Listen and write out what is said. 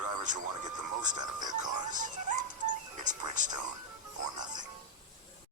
drivers who want to get the most out of their cars. It's Bridgestone or nothing.